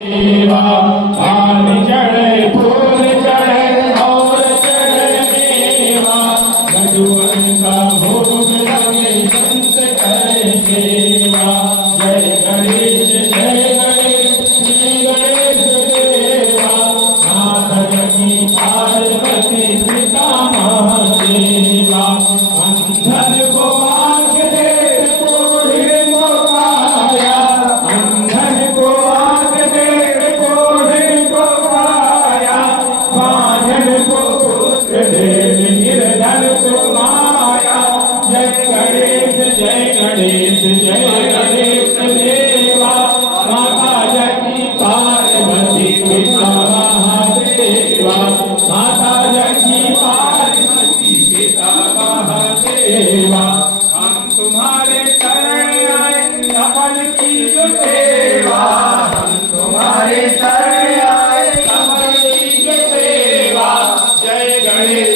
देवा पान चढ़े फूल चढ़े और चढ़े मेवा गजुअन का भोग लगे संत करे सेवा। जय गणेश श्री गणेश देवा नाथ की पार्वती पिता महादेवा। अंधन को आँख दे बूढ़े को काया, अंधन को आँख दे बूढ़े को काया, बांझन को पुत्र दे निर्धन को माया। जय गणेश जय गणेश देवा माता जगी पार्वती पिता महादेवा। माता जगी पार्वती पिता महादेवा। हम तुम्हारे शरण आए कमल की जो सेवा, हम तुम्हारे शरण आए कमल की जो सेवा। जय गणेश